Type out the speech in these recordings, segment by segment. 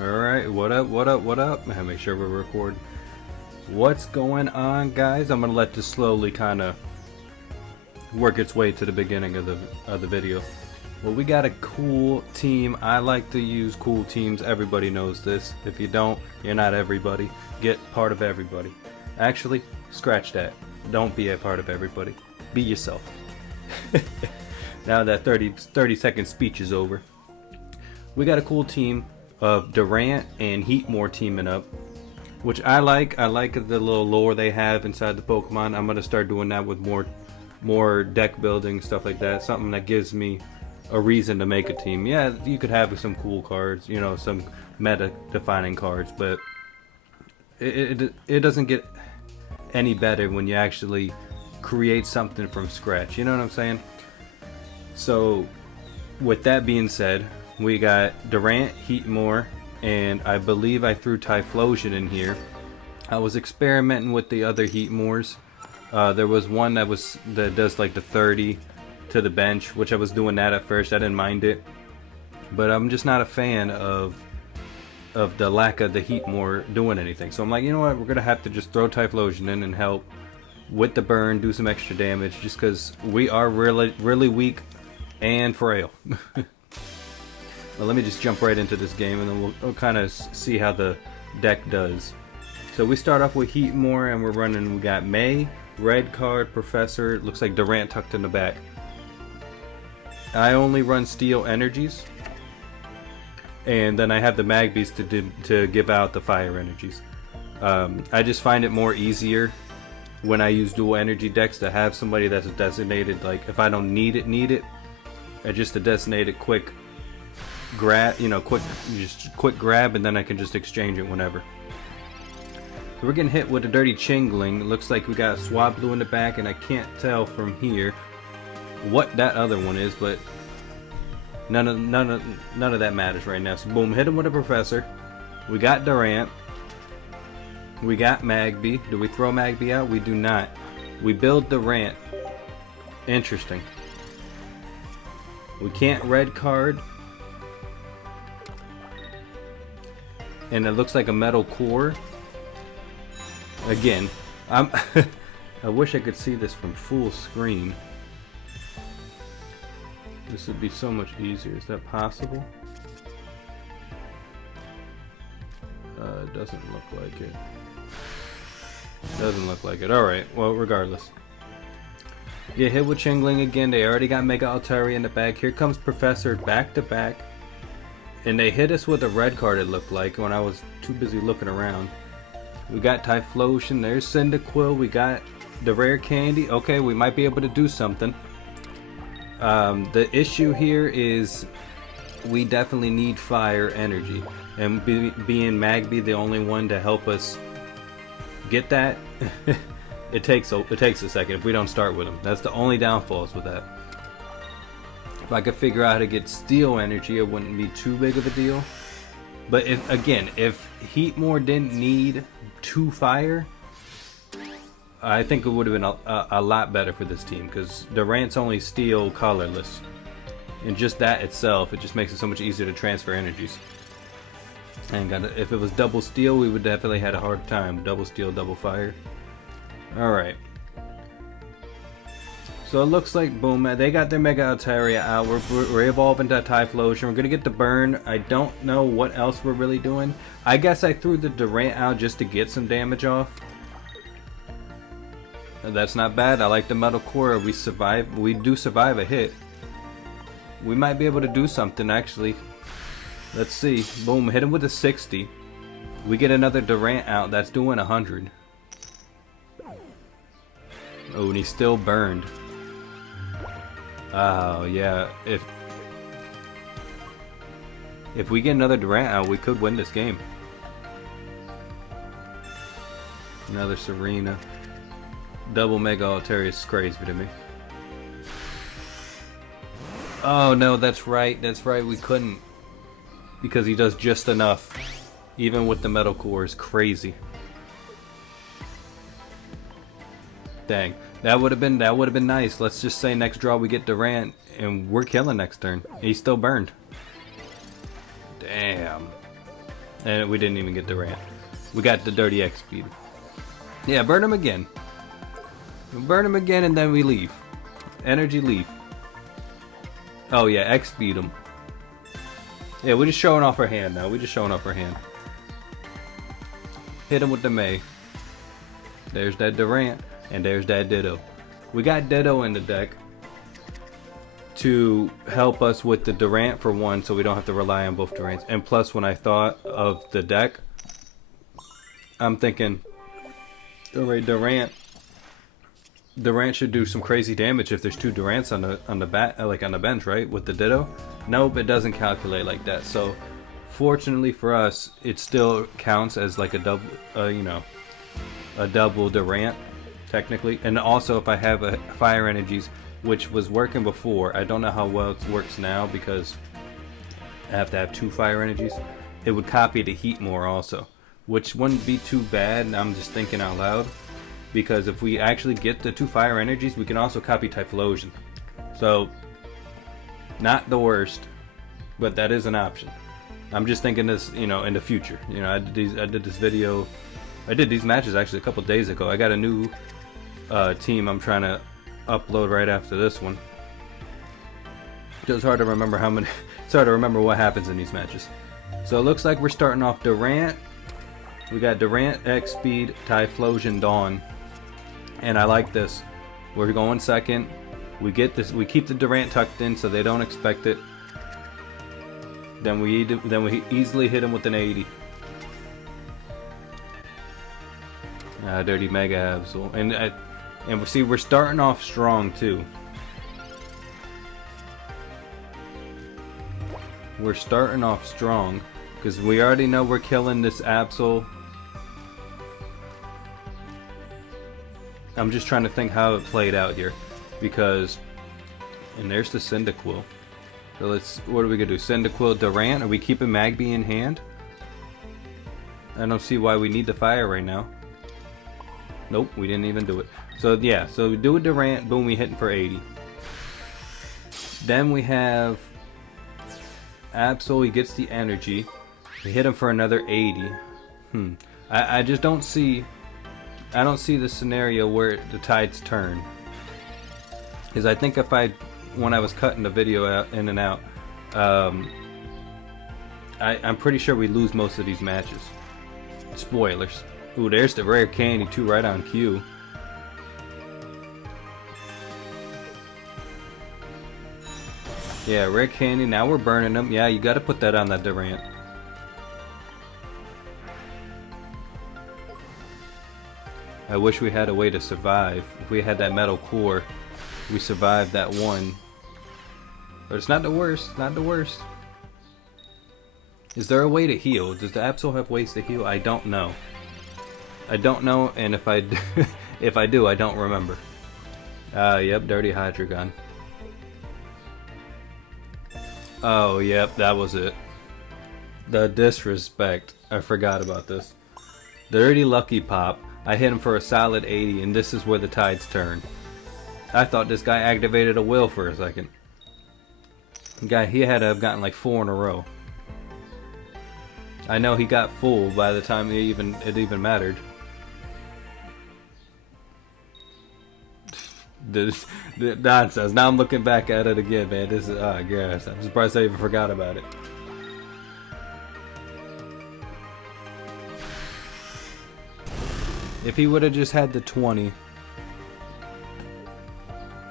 Alright, what up, what up, what up? Make sure we're recording. What's going on, guys? I'm gonna let this slowly kind of work its way to the beginning of the video. Well, we got a cool team. I like to use cool teams. Everybody knows this. If you don't, you're not everybody. Get part of everybody. Actually, scratch that. Don't be a part of everybody. Be yourself. Now that 30-second speech is over, we got a cool team of Durant and Heatmor teaming up, which I like. I like the little lore they have inside the Pokemon. I'm gonna start doing that with more deck building, stuff like that. Something that gives me a reason to make a team. Yeah, you could have some cool cards, you know, some meta defining cards, but it doesn't get any better when you actually create something from scratch. You know what I'm saying? So with that being said, we got Durant, Heatmor, and I believe I threw Typhlosion in here. I was experimenting with the other Heatmors. There was one that does like the 30 to the bench, which I was doing that at first. I didn't mind it, but I'm just not a fan of the lack of the Heatmor doing anything. So I'm like, you know what, we're gonna have to just throw Typhlosion in and help with the burn, do some extra damage, just because we are really weak and frail. Well, let me just jump right into this game, and then we'll kind of see how the deck does. So we start off with Heatmor, and we got May, red card, Professor. Looks like Durant tucked in the back. I only run Steel Energies, and then I have the Magbies to give out the Fire Energies. I just find it more easier when I use dual energy decks to have somebody that's designated. Like if I don't need it, just a designated quick grab, you know, quick grab, and then I can just exchange it whenever. So we're getting hit with a dirty Chingling. It looks like we got Swablu in the back, and I can't tell from here what that other one is, but none of that matters right now. So boom, hit him with a Professor. We got Durant. We got Magby. Do we throw Magby out? We do not. We build Durant. Interesting. We can't red card. And it looks like a metal core. Again, I wish I could see this from full screen. This would be so much easier. Is that possible? It doesn't look like it. Doesn't look like it. Alright, well, regardless. Get hit with Chingling again. They already got Mega Altaria in the back. Here comes Professor back to back. And they hit us with a red card, it looked like, when I was too busy looking around. We got Typhlosion. There's Cyndaquil. We got the rare candy. Okay, we might be able to do something. The issue here is we definitely need fire energy. And being Magby the only one to help us get that, it takes a second if we don't start with them. That's the only downfalls with that. If I could figure out how to get Steel Energy, it wouldn't be too big of a deal. But if Heatmor didn't need 2 fire, I think it would have been a lot better for this team, because Durant's only Steel colorless, and just that itself, it just makes it so much easier to transfer energies. And if it was double Steel, we would definitely had a hard time. Double Steel, double fire. Alright. So it looks like, boom, they got their Mega Altaria out. We're evolving to Typhlosion. We're going to get the burn. I don't know what else we're really doing. I guess I threw the Durant out just to get some damage off. That's not bad. I like the Metal Core. We survive. We do survive a hit. We might be able to do something, actually. Let's see. Boom, hit him with a 60. We get another Durant out. That's doing 100. Oh, and he's still burned. Oh, yeah. If we get another Durant out, we could win this game. Another Serena. Double Mega Altaria is crazy to me. Oh, no, that's right. That's right. We couldn't. Because he does just enough. Even with the Metal Core is crazy. Dang. That would have been nice. Let's just say next draw we get Durant and we're killing next turn. He's still burned. Damn. And we didn't even get Durant. We got the dirty X speed. Yeah, burn him again. Burn him again and then we leave. Energy leaf. Oh yeah, X speed him. Yeah, we're just showing off our hand now. We're just showing off our hand. Hit him with the May. There's that Durant. And there's that Ditto. We got Ditto in the deck to help us with the Durant for one, so we don't have to rely on both Durants. And plus, when I thought of the deck, I'm thinking, alright, Durant should do some crazy damage if there's two Durants on the bench, right? With the Ditto. Nope, it doesn't calculate like that. So, fortunately for us, it still counts as like a double, a double Durant, technically. And also, if I have a Fire Energies, which was working before, I don't know how well it works now because I have to have two Fire Energies. It would copy the Heatmor also, which wouldn't be too bad. And I'm just thinking out loud, because if we actually get the two Fire Energies, we can also copy Typhlosion. So, not the worst, but that is an option. I'm just thinking this, in the future. I did this video. I did these matches actually a couple days ago. I got a new team I'm trying to upload right after this one. It's hard to remember how many. It's hard to remember what happens in these matches. So it looks like we're starting off Durant. We got Durant, X Speed, Typhlosion, Dawn, and I like this. We're going second. We get this. We keep the Durant tucked in so they don't expect it. Then we easily hit him with an 80. Dirty Mega Absol. And we see we're starting off strong too. We're starting off strong because we already know we're killing this Absol. I'm just trying to think how it played out here, because, and there's the Cyndaquil. So what are we gonna do? Cyndaquil, Durant? Are we keeping Magby in hand? I don't see why we need the fire right now. Nope, we didn't even do it. So yeah, so we do a Durant, boom, we hitting for 80. Then we have Absol, he gets the energy. We hit him for another 80. I just don't see, I don't see the scenario where the tides turn. Because I think when I was cutting the video out, in and out, I'm pretty sure we lose most of these matches. Spoilers. Ooh, there's the rare candy too, right on cue. Yeah, rare candy. Now we're burning them. Yeah, you got to put that on that Durant. I wish we had a way to survive. If we had that metal core, we survived that one. But it's not the worst. Not the worst. Is there a way to heal? Does the Absol have ways to heal? I don't know. I don't know, and if I if I do, I don't remember. Yep, Dirty Hydreigon. Oh, yep, that was it. The disrespect. I forgot about this. Dirty Lucky Pop. I hit him for a solid 80, and this is where the tides turn. I thought this guy activated a will for a second. Guy, he had to have gotten like 4 in a row. I know he got full by the time it even mattered. The nonsense. Now I'm looking back at it again, man. This is, oh gosh, I'm surprised I even forgot about it. If he would have just had the 20,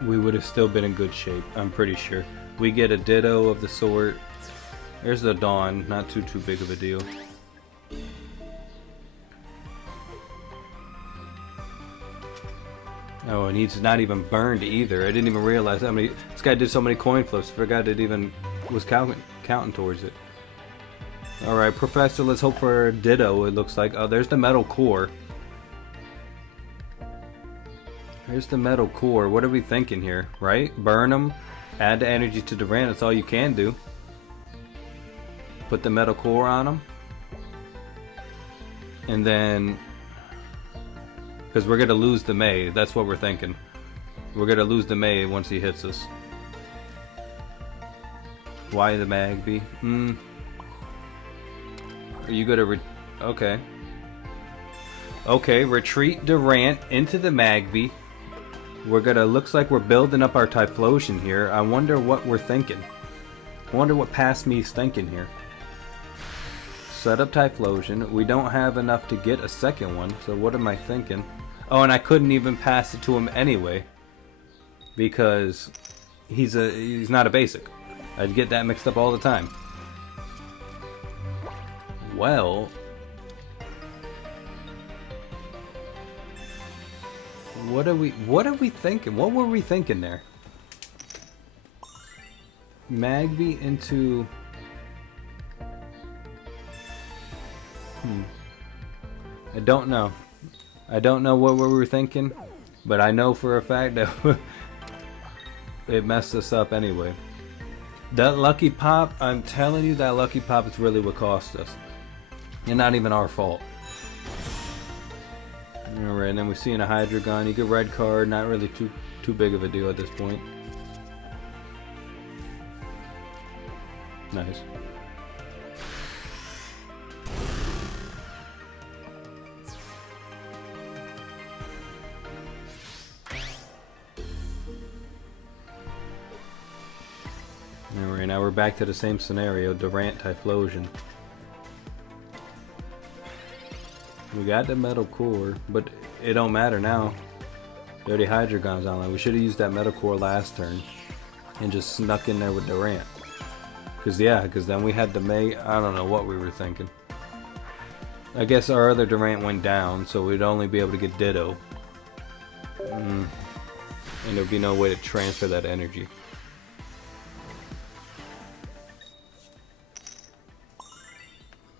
we would have still been in good shape, I'm pretty sure. We get a Ditto of the sort. There's the Dawn, not too big of a deal. Oh, and he's not even burned either. I didn't even realize how many. This guy did so many coin flips. Forgot it even was counting towards it. All right, Professor. Let's hope for a Ditto. It looks like. Oh, there's the metal core. There's the metal core. What are we thinking here? Right? Burn them. Add the energy to Durant. That's all you can do. Put the metal core on him, and then. Because we're going to lose the May. That's what we're thinking. We're going to lose the May once he hits us. Why the Magby? Are you gonna okay. Okay, retreat Durant into the Magby. We're gonna, looks like we're building up our Typhlosion here. I wonder what we're thinking. I wonder what past me's thinking here. Set up Typhlosion. We don't have enough to get a second one, so what am I thinking? Oh, and I couldn't even pass it to him anyway. Because he's not a basic. I'd get that mixed up all the time. Well, what are we thinking? What were we thinking there? Magby into I don't know. I don't know what we were thinking, but I know for a fact that it messed us up anyway. That lucky pop, I'm telling you, that lucky pop is really what cost us. And not even our fault. Alright, and then we're seeing a Hydreigon. You get red card, not really too big of a deal at this point. Nice. Alright, now we're back to the same scenario, Durant Typhlosion. We got the metal core, but it don't matter now. Dirty Hydreigon's online. We should have used that metal core last turn and just snuck in there with Durant. Cause then we had the May. I don't know what we were thinking. I guess our other Durant went down, so we'd only be able to get Ditto. And there'd be no way to transfer that energy.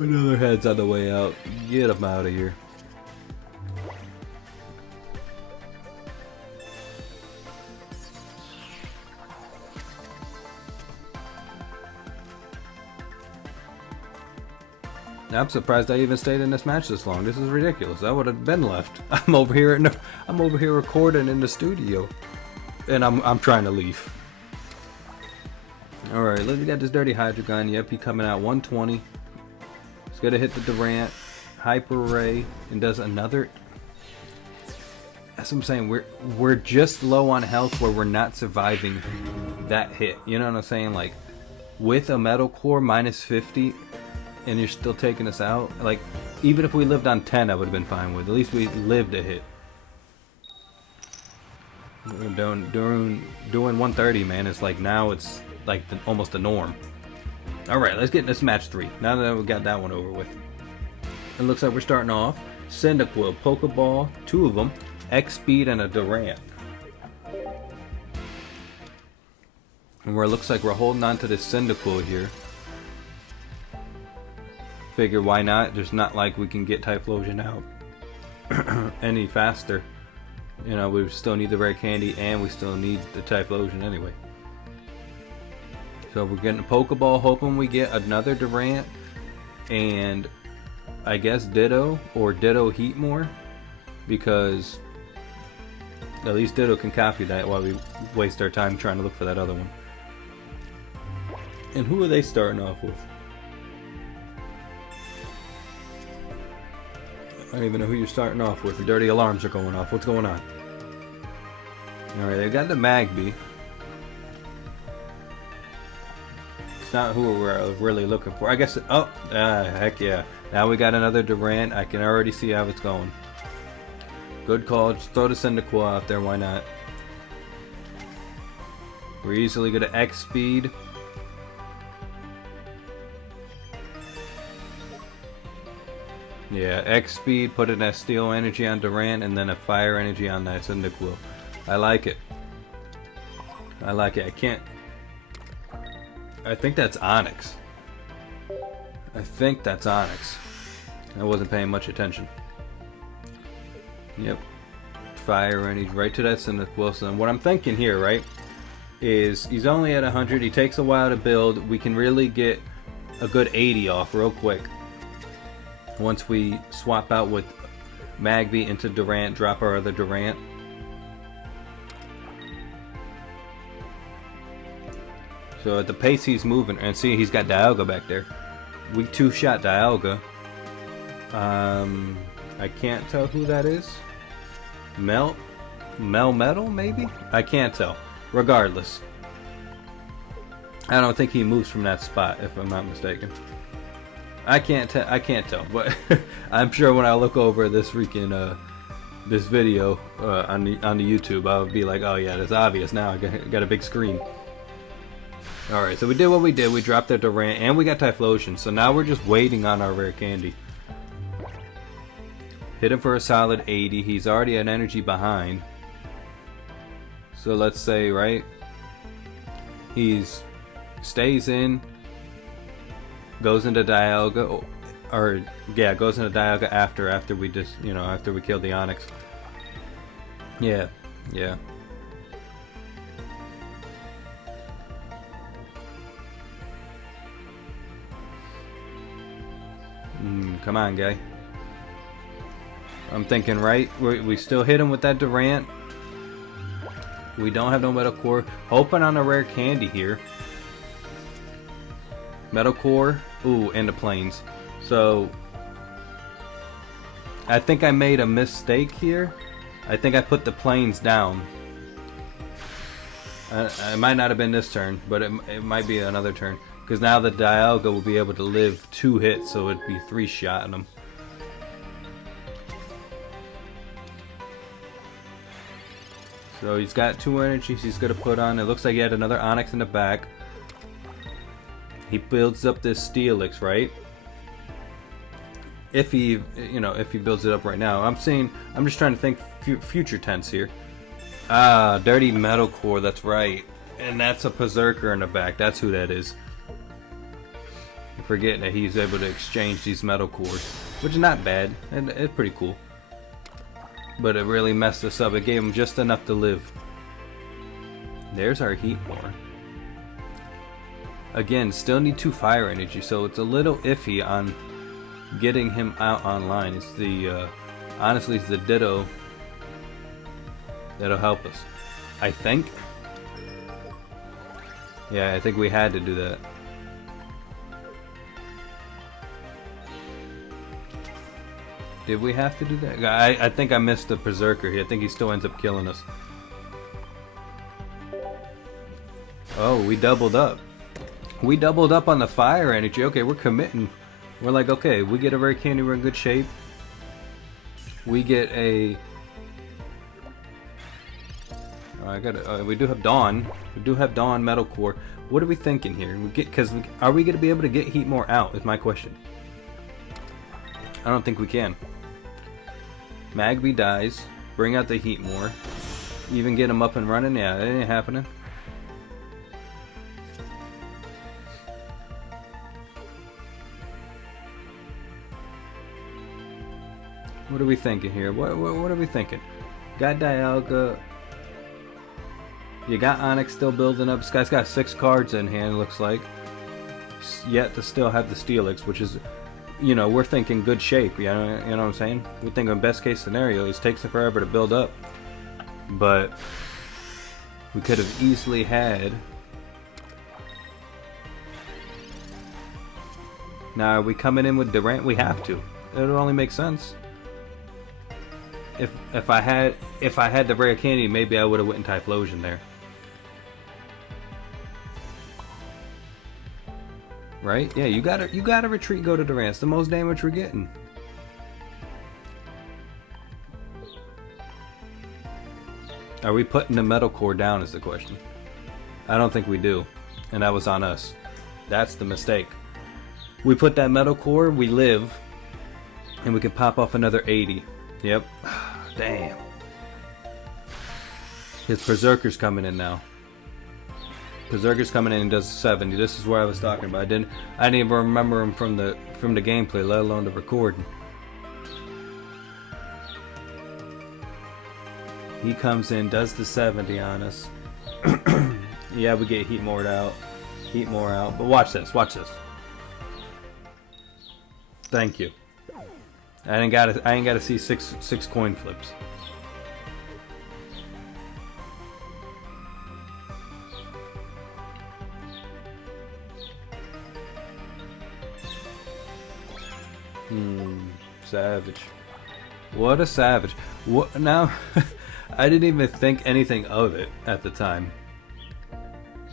Another head's on the way out. Get him out of here. I'm surprised I even stayed in this match this long. This is ridiculous. I would have been left. I'm over here recording in the studio, and I'm trying to leave. All right, let's get this Dirty Hydreigon. Yep, he coming out 120. He's gonna hit the Durant, Hyper Ray, and does another. That's what I'm saying. We're just low on health where we're not surviving that hit. You know what I'm saying? Like with a Metal Core minus 50, and you're still taking us out. Like even if we lived on 10, I would have been fine with. At least we lived a hit. We're doing 130, man. It's like now it's like almost the norm. Alright, let's get into match 3. Now that we got that one over with. It looks like we're starting off. Cyndaquil, Pokeball, 2 of them, X-Speed, and a Durant. And where it looks like we're holding on to this Cyndaquil here. Figure why not? There's not like we can get Typhlosion out any faster. You know, we still need the rare candy and we still need the Typhlosion anyway. So we're getting a Pokeball, hoping we get another Durant and I guess Ditto or Ditto Heatmor, because at least Ditto can copy that while we waste our time trying to look for that other one. And who are they starting off with? I don't even know who you're starting off with. The dirty alarms are going off. What's going on? Alright, they got the Magby. It's not who we're really looking for. I guess. Heck yeah. Now we got another Durant. I can already see how it's going. Good call. Just throw the Cyndaquil out there. Why not? We're easily going to X-Speed. Yeah, X-Speed, put in a Steel Energy on Durant, and then a Fire Energy on that Cyndaquil. I like it. I like it. I think that's Onyx. I think that's Onyx. I wasn't paying much attention. Yep. Fire Energy right to that Cyndaquil. So what I'm thinking here, right, is he's only at 100. He takes a while to build. We can really get a good 80 off real quick. Once we swap out with Magby into Durant, drop our other Durant. So at the pace he's moving, and see he's got Dialga back there. We two-shot Dialga, I can't tell who that is. Mel Metal, maybe? I can't tell. Regardless, I don't think he moves from that spot, if I'm not mistaken. I can't tell, but I'm sure when I look over this freaking this video on the YouTube, I'll be like, oh yeah, that's obvious now. I got a big screen. All right, so we did what we did. We dropped the Durant, and we got Typhlosion. So now we're just waiting on our rare candy. Hit him for a solid 80. He's already an energy behind. So let's say, right? He's stays in, goes into Dialga, or yeah, goes into Dialga after we just, you know, after we kill the Onyx. Yeah. Come on, guy. I'm thinking, right? We still hit him with that Durant. We don't have no Metal Core. Hoping on a rare candy here. Metal Core. Ooh, and the Plains. So, I think I made a mistake here. I think I put the Plains down. It might not have been this turn, but it might be another turn. Because now the Dialga will be able to live 2 hits, so it'd be 3 shotting him. So he's got 2 energies he's going to put on. It looks like he had another Onyx in the back. He builds up this Steelix, right? If he, you know, if he builds it up right now. I'm just trying to think future tense here. Ah, Dirty Metal Core, that's right. And that's a Berserker in the back. That's who that is. I'm forgetting that he's able to exchange these Metal Cores, which is not bad, and it's pretty cool. But it really messed us up. It gave him just enough to live. There's our Heatmor. Again, still need 2 fire energy, so it's a little iffy on getting him out online. It's the honestly, it's the Ditto that'll help us, I think. Yeah, I think we had to do that. Did we have to do that? I think I missed the Berserker here. I think he still ends up killing us. Oh, we doubled up. We doubled up on the fire energy. Okay, we're committing. We're like, okay, we get a rare candy, we're in good shape. We get a... we do have Dawn. We do have Dawn Metal Core. What are we thinking here? Are we going to be able to get Heatmor out is my question. I don't think we can. Magby dies. Bring out the Heatmor. Even get him up and running? Yeah, it ain't happening. What are we thinking here? What are we thinking? Got Dialga. You got Onyx still building up. This guy's got 6 cards in hand, looks like. Yet to still have the Steelix, which is, you know, we're thinking good shape. You know what I'm saying? We're thinking best case scenario. It takes him forever to build up. But we could have easily had... Now, are we coming in with Durant? We have to. It would only make sense. If I had the rare candy, maybe I would have went in Typhlosion there. Right? Yeah, you gotta retreat, go to Durant. It's the most damage we're getting. Are we putting the Metal Core down is the question. I don't think we do. And that was on us. That's the mistake. We put that Metal Core, we live, and we can pop off another 80. Yep. Damn. His Berserker's coming in now. Berserker's coming in and does 70. This is where I was talking about. I didn't even remember him from the gameplay, let alone the recording. He comes in, does the 70 on us. Yeah, we get Heatmor out. Heatmor out. But watch this, watch this. Thank you. I ain't gotta see six coin flips. Savage. What a savage. What now? I didn't even think anything of it at the time.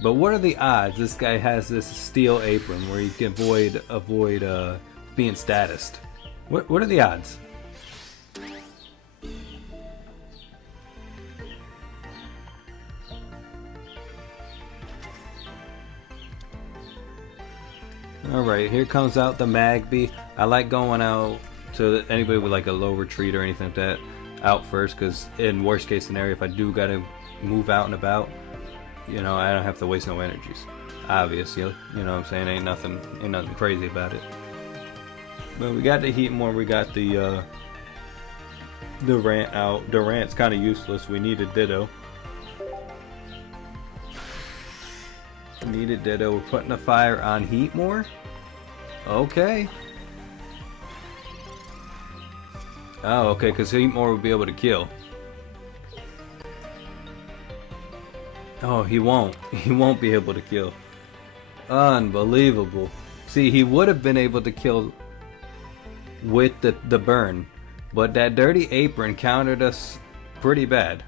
But what are the odds this guy has this steel apron where he can avoid being statused? What are the odds? Alright, here comes out the Magby. I like going out to anybody with like a low retreat or anything like that out first, because in worst case scenario, if I do gotta move out and about, you know, I don't have to waste no energies. Obviously, you know what I'm saying? Ain't nothing crazy about it. But we got the Heatmor, we got the Durant out. Durant's kind of useless. We need a Ditto. Needed Ditto. We're putting a fire on Heatmor. Okay. Oh, okay, because Heatmor would be able to kill. Oh, he won't. He won't be able to kill. Unbelievable. See, he would have been able to kill with the burn, but that dirty apron countered us pretty bad.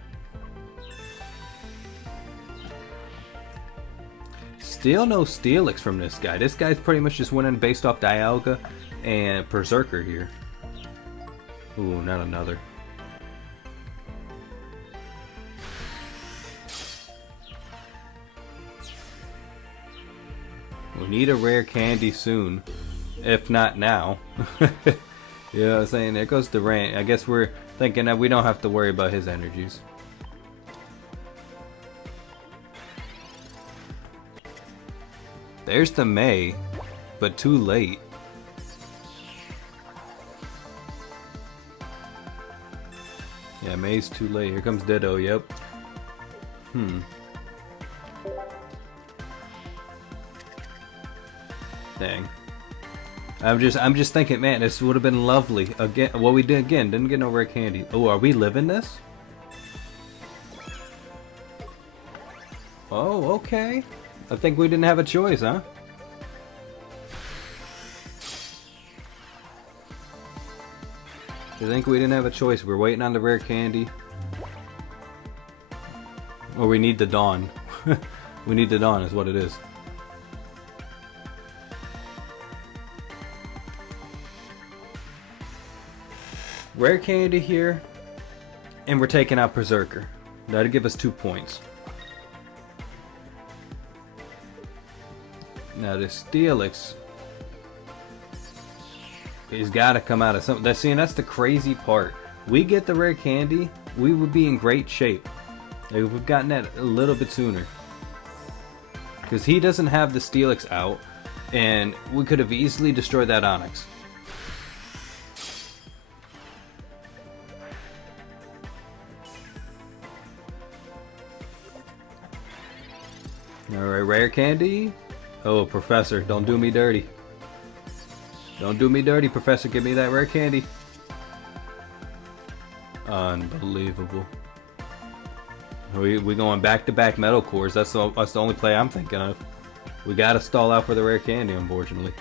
Still no Steelix from this guy. This guy's pretty much just winning based off Dialga and Berserker here. Ooh, not another. We need a rare candy soon, if not now. You know what I'm saying? There goes Durant. I guess we're thinking that we don't have to worry about his energies. There's the May, but too late. Yeah, May's too late. Here comes Ditto, yep. Dang. I'm just thinking, man, this would have been lovely. Again, what we did again, didn't get no rare candy. Oh, are we living this? Oh, okay. I think we didn't have a choice, huh? I think we didn't have a choice. We're waiting on the rare candy. Or we need the Dawn. We need the Dawn is what it is. Rare candy here. And we're taking out Berserker. That'll give us 2 points. Now the Steelix, he's got to come out of something. That's the crazy part. We get the rare candy, we would be in great shape. Like, if we've gotten that a little bit sooner, because he doesn't have the Steelix out, and we could have easily destroyed that Onyx. All right, rare candy. Oh, Professor, don't do me dirty. Don't do me dirty, Professor. Give me that rare candy. Unbelievable. We going back-to-back metal cores. That's the only play I'm thinking of. We gotta stall out for the rare candy, unfortunately.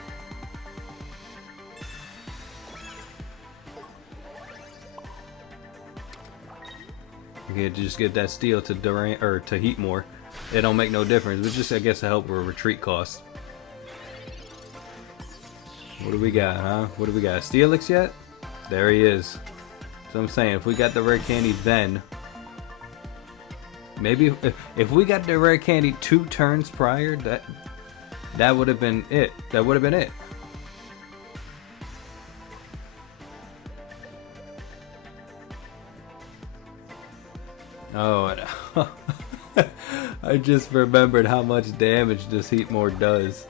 We had to just get that steel to Durant or to Heatmor. It don't make no difference. It's just, I guess, to help with retreat costs. What do we got, huh? What do we got? Steelix yet? There he is. So I'm saying, if we got the rare candy then, maybe if we got the rare candy 2 turns prior, that would have been it. That would have been it. Oh, no. I just remembered how much damage this Heatmor does.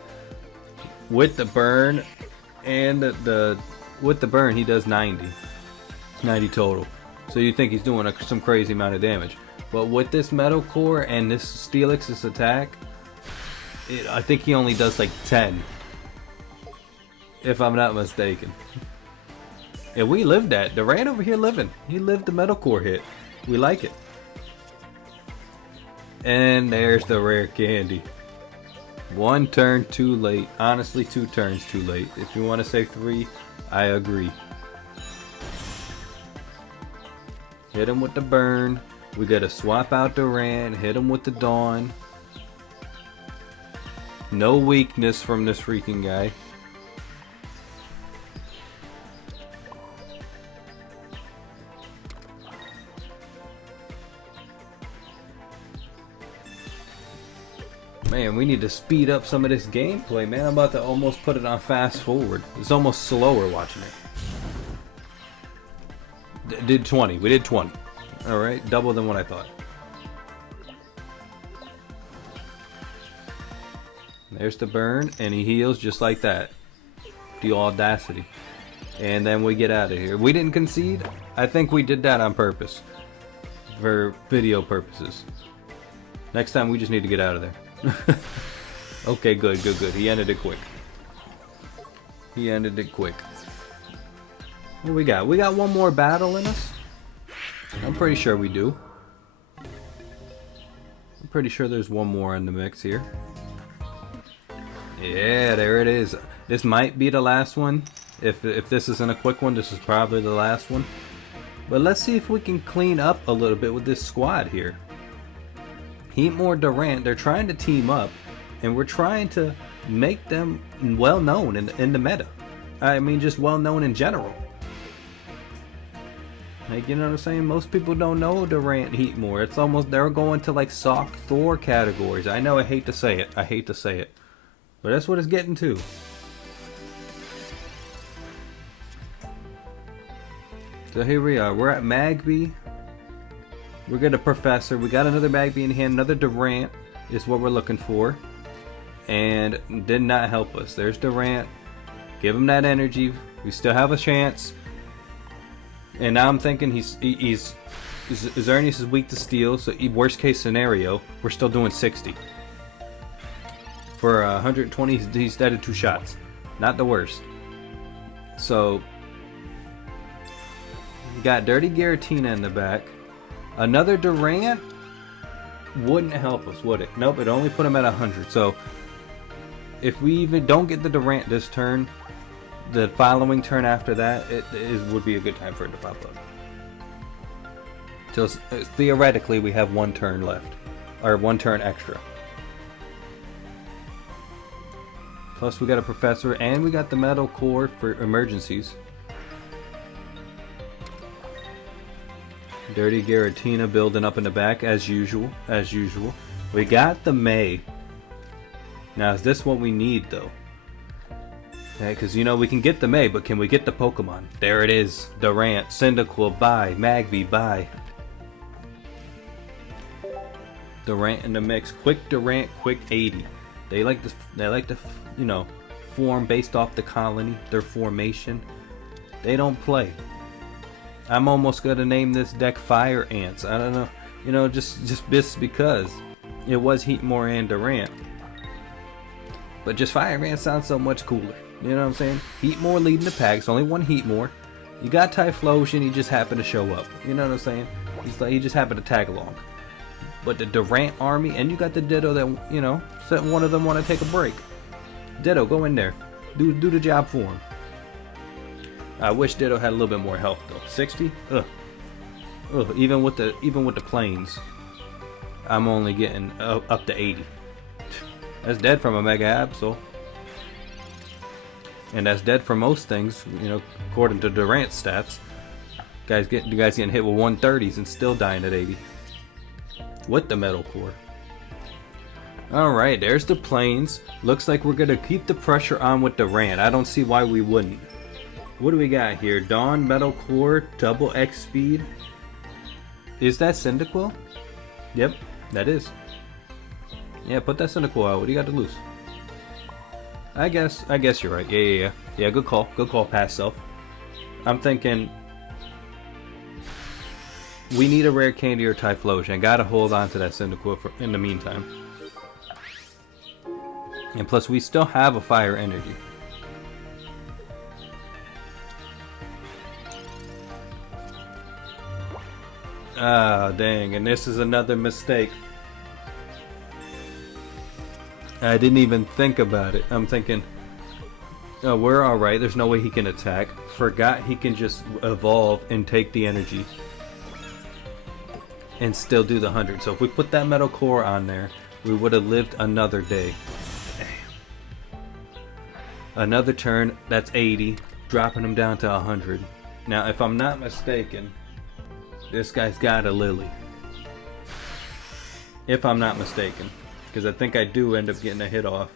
With the burn and with the burn, he does 90 total. So you think he's doing some crazy amount of damage. But with this metal core and this Steelix's attack, I think he only does like 10. If I'm not mistaken. And we lived that. Durant over here living. He lived the metal core hit. We like it. And there's the rare candy. 1 turn too late. Honestly, 2 turns too late. If you want to say 3, I agree. hit him with the burn. We gotta swap out Durant, hit him with the Dawn. No weakness from this freaking guy. Man, we need to speed up some of this gameplay, man. I'm about to almost put it on fast forward. It's almost slower watching it. Did 20. We did 20. Alright, double than what I thought. There's the burn, and he heals just like that. The audacity. And then we get out of here. We didn't concede. I think we did that on purpose. For video purposes. Next time we just need to get out of there. Okay, good. He ended it quick. What we got? We got one more battle in us? I'm pretty sure we do. I'm pretty sure there's one more in the mix here. Yeah, there it is. This might be the last one. If this isn't a quick one, this is probably the last one. But let's see if we can clean up a little bit with this squad here. Heatmor, Durant, they're trying to team up, and we're trying to make them well known in the meta. I mean, just well known in general. Like, you know what I'm saying? Most people don't know Durant, Heatmor. It's almost, they're going to like Sock Thor categories. I know, I hate to say it. But that's what it's getting to. So here we are. We're at Magby. We're good at Professor. We got another Magby in hand. Another Durant is what we're looking for. And did not help us. There's Durant. Give him that energy. We still have a chance. And now I'm thinking Xerneas is weak to steel. So worst case scenario, we're still doing 60. For 120, he's dead in 2 shots. Not the worst. So we got Dirty Giratina in the back. Another Durant wouldn't help us, would it? Nope, it only put him at 100. So if we even don't get the Durant this turn, the following turn after that, it would be a good time for it to pop up. So theoretically, we have 1 turn left, or 1 turn extra. Plus, we got a Professor, and we got the Metal Core for emergencies. Dirty Giratina building up in the back as usual. We got the May. Now, is this what we need though? Okay, because you know we can get the May, but can we get the Pokemon? There it is. Durant, Cyndaquil, bye. Magby, bye. Durant in the mix. Quick Durant, quick 80. They like to, you know, form based off the colony, their formation. They don't play. I'm almost gonna name this deck Fire Ants. I don't know, you know, just because it was Heatmor and Durant, but just Fire Ants sounds so much cooler. You know what I'm saying? Heatmor leading the pack. It's only one Heatmor. You got Typhlosion. He just happened to show up. You know what I'm saying? He just happened to tag along. But the Durant army, and you got the Ditto that, you know, one of them want to take a break. Ditto, go in there, do the job for him. I wish Ditto had a little bit more health though. 60? Ugh. Even with the planes, I'm only getting up to 80. That's dead from a Mega Absol. And that's dead for most things, you know, according to Durant's stats. You guys getting hit with 130s and still dying at 80. With the Metal Core. Alright, there's the planes. Looks like we're gonna keep the pressure on with Durant. I don't see why we wouldn't. What do we got here? Dawn, Metal Core, double X speed. Is that Cyndaquil? Yep, that is. Yeah, put that Cyndaquil out. What do you got to lose? I guess you're right. Yeah, good call. Good call, past self. I'm thinking we need a rare candy or Typhlosion. Gotta hold on to that Cyndaquil in the meantime. And plus, we still have a Fire Energy. Ah, dang, and this is another mistake. I didn't even think about it. I'm thinking, oh, we're alright, there's no way he can attack. Forgot he can just evolve and take the energy. and still do the 100. So if we put that metal core on there, we would have lived another day. Another turn, that's 80, dropping him down to 100. Now, if I'm not mistaken, this guy's got a Lily. If I'm not mistaken, because I think I do end up getting a hit off.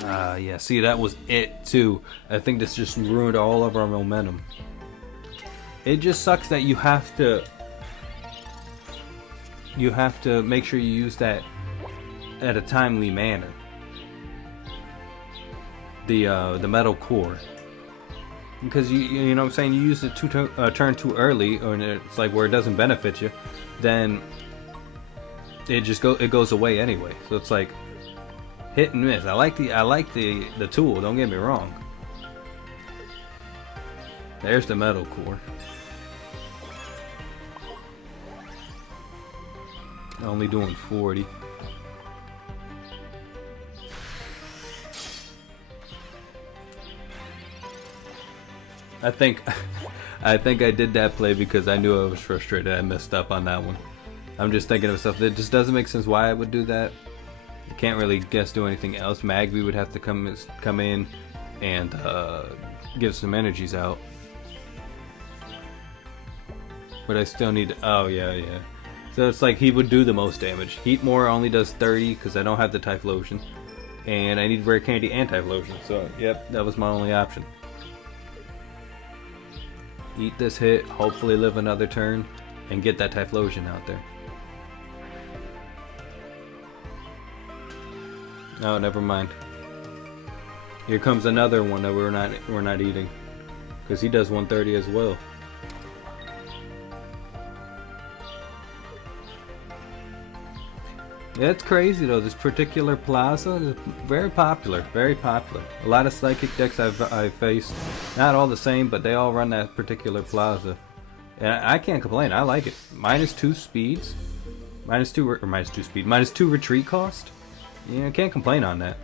Yeah, see, that was it too. I think this just ruined all of our momentum. It just sucks that you have to make sure you use that at a timely manner. The metal core, because you know what I'm saying, you use it turn too early, or it's like where it doesn't benefit you, then it goes away anyway. So it's like hit and miss. I like the tool, don't get me wrong. There's the metal core. Only doing 40. I think I did that play because I knew I was frustrated. I messed up on that one. I'm just thinking of stuff that just doesn't make sense why I would do that. I can't really do anything else. Magby would have to come in and give some energies out. But I still need oh yeah. So it's like he would do the most damage. Heatmor only does 30 because I don't have the Typhlosion. And I need Rare Candy and Typhlosion. So yep, that was my only option. Eat this hit, hopefully live another turn, and get that Typhlosion out there. Oh, never mind. Here comes another one that we're not eating, because he does 130 as well. Yeah, it's crazy though. This particular plaza is very popular, very popular. A lot of psychic decks I've faced, not all the same, but they all run that particular plaza, and I can't complain. I like it. -2 speeds, -2 retreat cost. Yeah, I can't complain on that.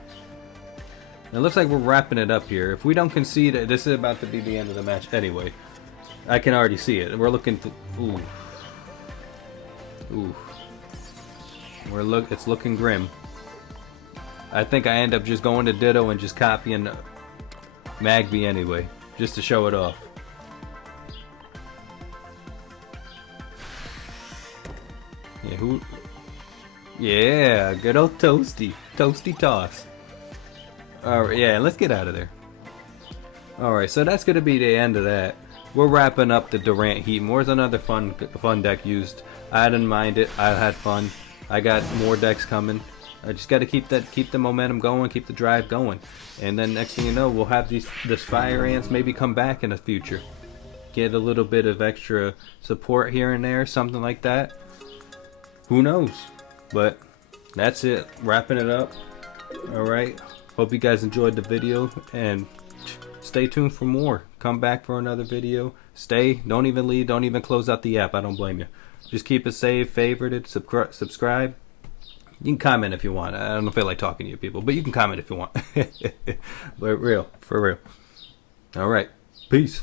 It looks like we're wrapping it up here. If we don't concede, this is about to be the end of the match anyway. I can already see it. We're looking to ooh. It's looking grim. I think I end up just going to Ditto and just copying Magby anyway, just to show it off. Yeah, yeah, good old Toasty toss. Alright, yeah, let's get out of there. Alright, so that's gonna be the end of that. We're wrapping up the Durant Heatmor. It's another fun deck used. I didn't mind it. I had fun. I got more decks coming. I just got to keep the momentum going, keep the drive going, and then next thing you know, we'll have this Fire Ants maybe come back in the future. Get a little bit of extra support here and there, something like that. Who knows? But that's it. Wrapping it up. All right. Hope you guys enjoyed the video, and stay tuned for more. Come back for another video. Stay. Don't even leave. Don't even close out the app. I don't blame you. Just keep it saved, favorited, subscribe. You can comment if you want. I don't feel like talking to you people, but you can comment if you want. But for real. All right. Peace.